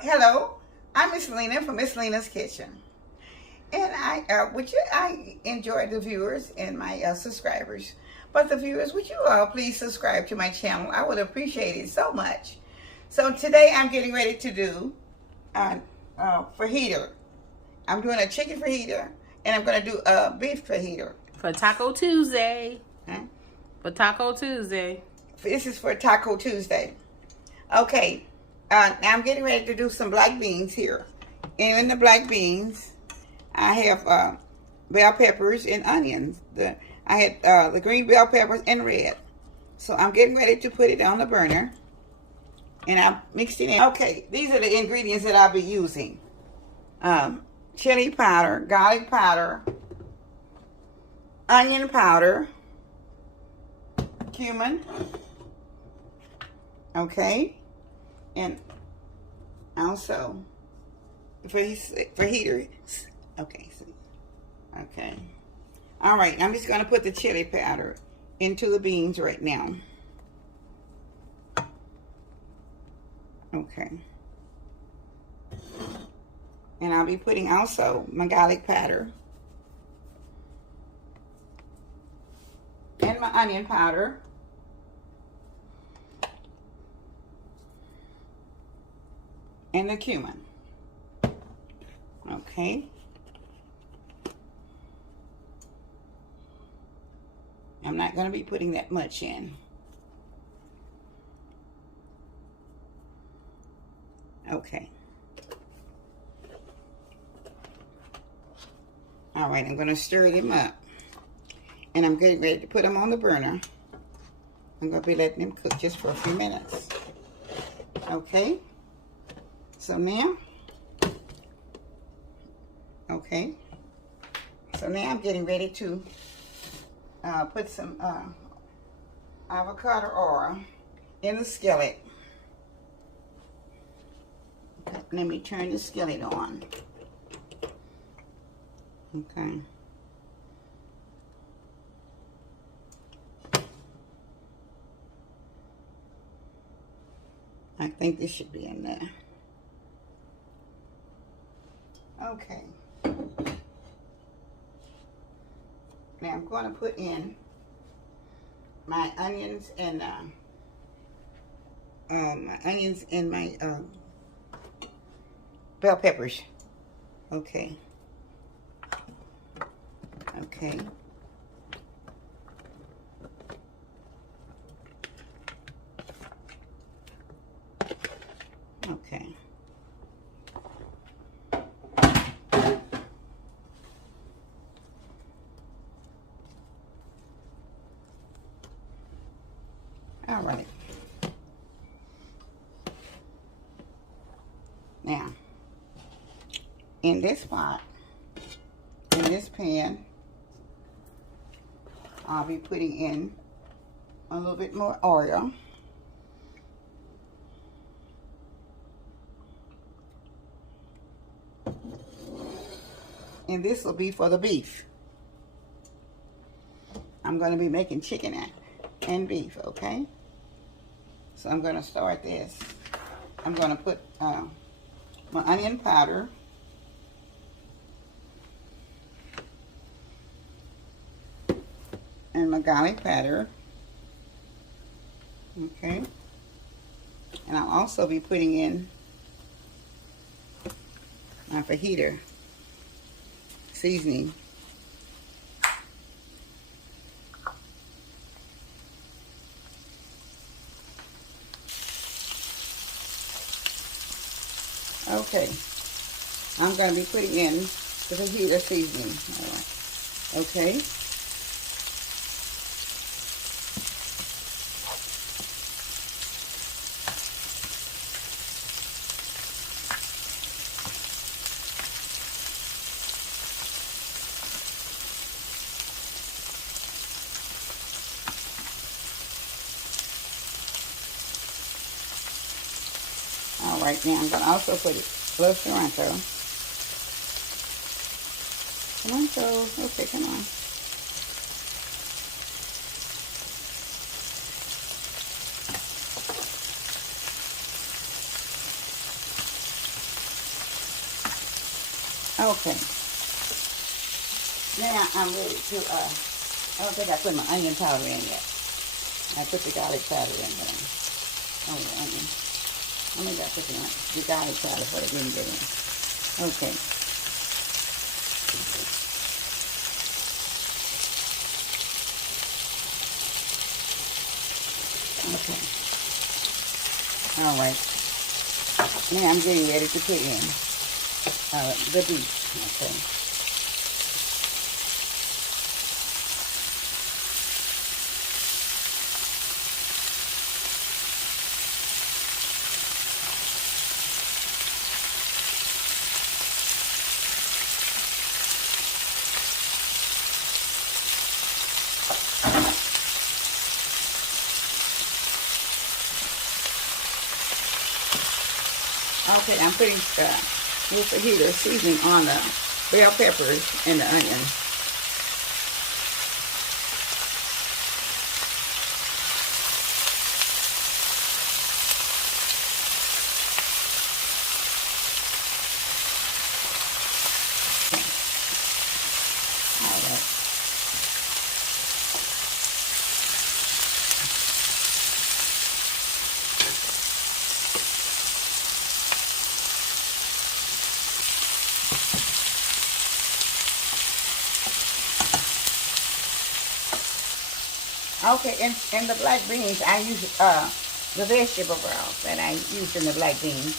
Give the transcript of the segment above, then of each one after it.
Hello, I'm Ms Lena from Ms Lena's Kitchen, and I enjoy the viewers and my subscribers. But the viewers, would you all please subscribe to my channel? I would appreciate it so much. So today I'm getting ready to do fajita. I'm doing a chicken fajita, and I'm going to do a beef fajita. For Taco Tuesday. Huh? For Taco Tuesday. This is for Taco Tuesday. Okay, now I'm getting ready to do some black beans here. And in the black beans, I have bell peppers and onions. I had the green bell peppers and red. So I'm getting ready to put it on the burner. And I mixed it in. Okay, these are the ingredients that I'll be using. Chili powder, garlic powder, onion powder, cumin, okay, and also fajitas. Okay. All right, I'm just going to put the chili powder into the beans right now. Okay. And I'll be putting also my garlic powder and my onion powder. And the cumin. Okay. I'm not going to be putting that much in. Okay. All right, I'm going to stir them up. And I'm getting ready to put them on the burner. I'm going to be letting them cook just for a few minutes. Okay. So now, okay. So now I'm getting ready to put some avocado oil in the skillet. Let me turn the skillet on. Okay. I think this should be in there. Okay. Now I'm going to put in my onions and my bell peppers. Okay. Okay. Okay. All right. Now, in this pot, in this pan, I'll be putting in a little bit more oil. And this will be for the beef. I'm going to be making chicken and beef, okay? So I'm going to start this. I'm going to put my onion powder. And my garlic powder. Okay. And I'll also be putting in my fajita seasoning. Okay, I'm going to be putting in the fajita seasoning. All right. Okay. All right, now I'm going to also put a little cilantro. Cilantro, okay, come on. Okay. Now I'm ready to, I don't think I put my onion powder in yet. I put the garlic powder in there. Oh, the onion. I think I put the garlic powder before I didn't get in. Okay. Okay. All right. Now I'm getting ready to put in the beef. Okay. Okay, I'm putting with fajita seasoning on the bell peppers and the onion. All right. Okay, in the black beans, I use the vegetable broth that I use in the black beans.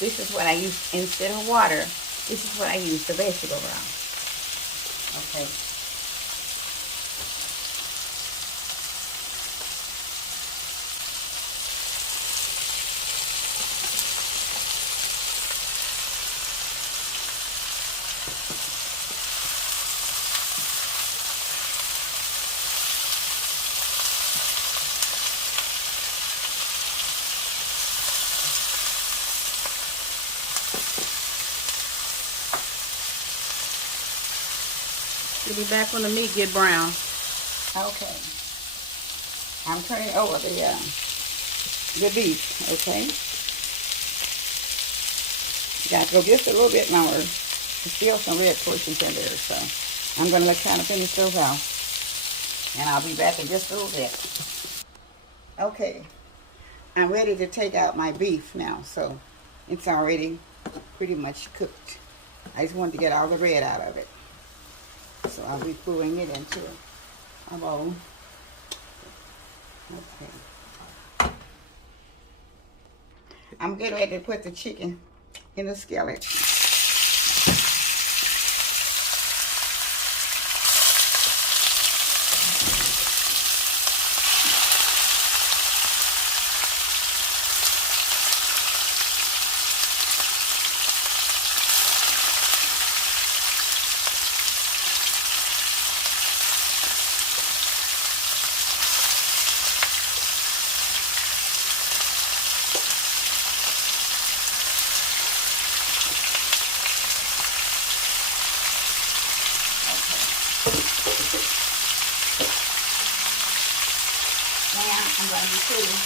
This is what I use instead of water. This is what I use, the vegetable broth. Okay. You'll be back when the meat get brown. Okay. I'm turning over the beef. Okay. Got to go just a little bit longer. There's still some red portions in there, so I'm going to kind of finish those out. And I'll be back in just a little bit. Okay. I'm ready to take out my beef now, so it's already pretty much cooked. I just wanted to get all the red out of it. So I'll be pouring it into a bowl. Okay. I'm getting ready to put the chicken in the skillet. Now I'm going to be putting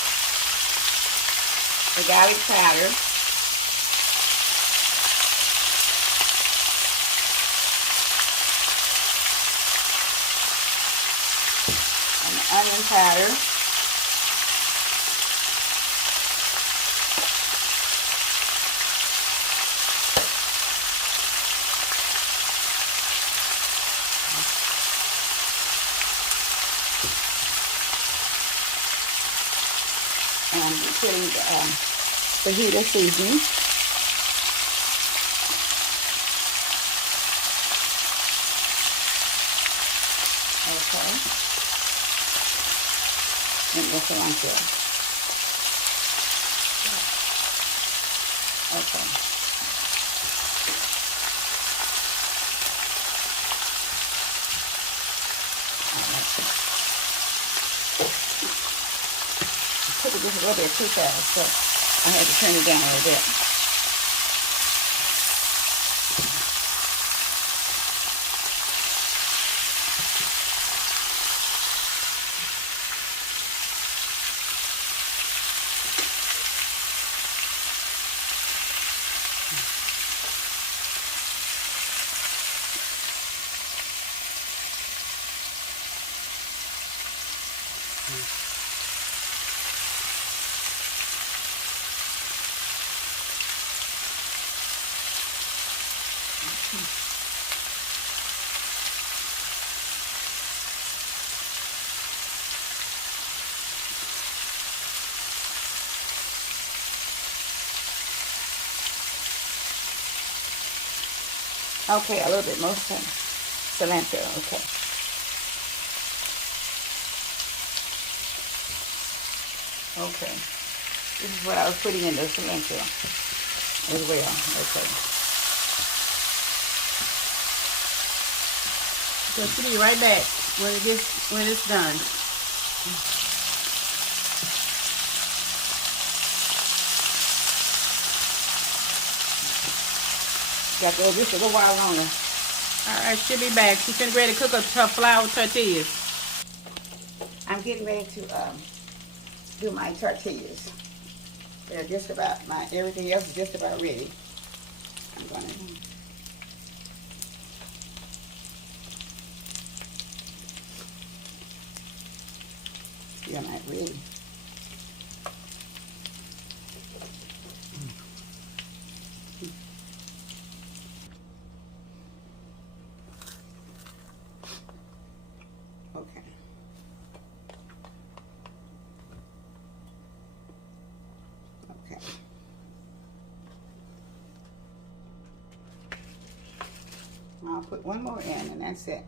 the garlic powder, and the onion powder, and I'm putting the fajita seasoning. Okay. And the cilantro. Okay. I took it just a little bit too fast, so I had to turn it down a little bit. Okay, a little bit more cilantro. Okay. Okay. This is what I was putting in the cilantro as well. Okay. So she'll be right back when it's done. Got to go just a little while longer. All right, she'll be back. She's getting ready to cook up her flour tortillas. I'm getting ready to do my tortillas. They're just about everything else is just about ready. I'm gonna you're not ready. Okay. Okay. I'll put one more in and that's it.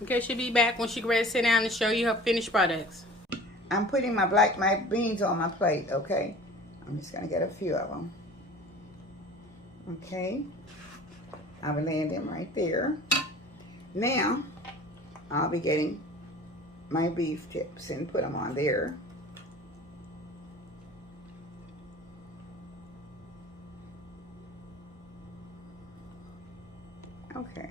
Okay, she'll be back when she's ready to sit down and show you her finished products. I'm putting my beans on my plate, okay? I'm just gonna get a few of them. Okay. I'll be laying them right there. Now, I'll be getting my beef tips and put them on there. Okay.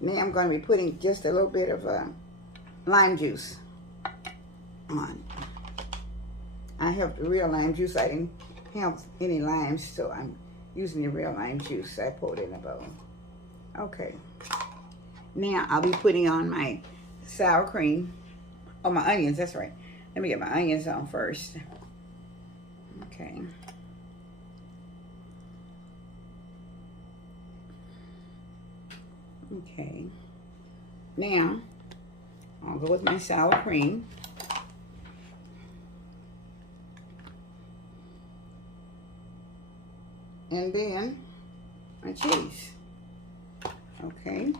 Now I'm going to be putting just a little bit of lime juice on. I have the real lime juice. I didn't have any limes, so I'm using the real lime juice. I poured it in a bowl. Okay. Now I'll be putting on my sour cream. Oh, my onions, that's right. Let me get my onions on first. Okay. Okay. Now, I'll go with my sour cream. And then my cheese. Okay.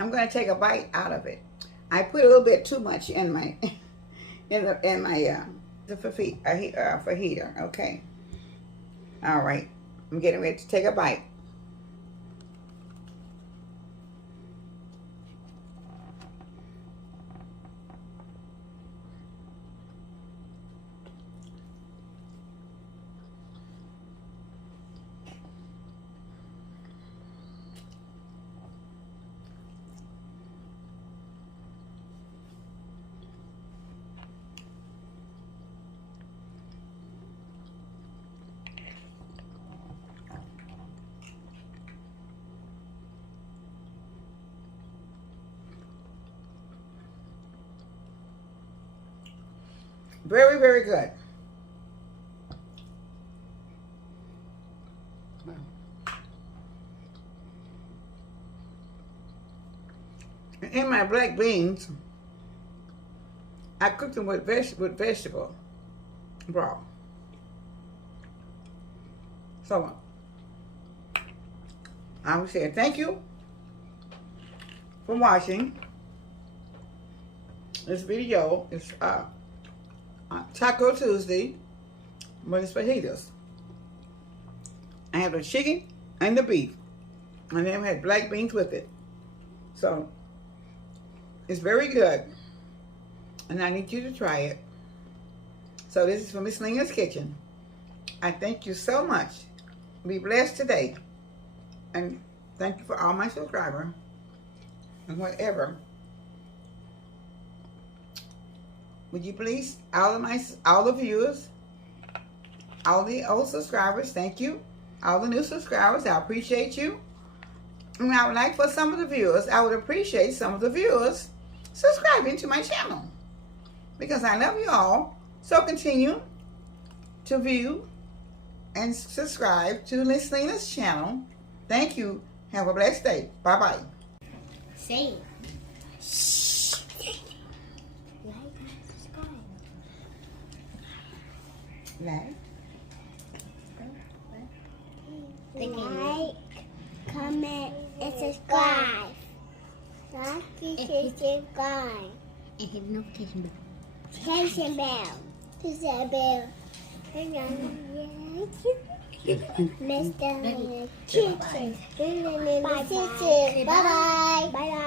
I'm going to take a bite out of it. I put a little bit too much in my the fajita. Okay. All right. I'm getting ready to take a bite. Very, very good. In my black beans, I cooked them with vegetable broth. So I would say thank you for watching this video. It's Taco Tuesday, but it's fajitas. I have the chicken and the beef, and then I had black beans with it. So it's very good, and I need you to try it. So this is from Ms Lena's Kitchen. I thank you so much. Be blessed today, and thank you for all my subscribers and whatever would you please, all the viewers, all the old subscribers, thank you. All the new subscribers, I appreciate you. And I would like for some of the viewers, I would appreciate some of the viewers subscribing to my channel. Because I love you all. So continue to view and subscribe to Ms Lena's channel. Thank you. Have a blessed day. Bye-bye. Say it. Like. Like, comment, and subscribe. Like, subscribe. And hit the notification bell. Notification bell. Notification bell. Mr. Kitchen. Bye bye. Bye bye.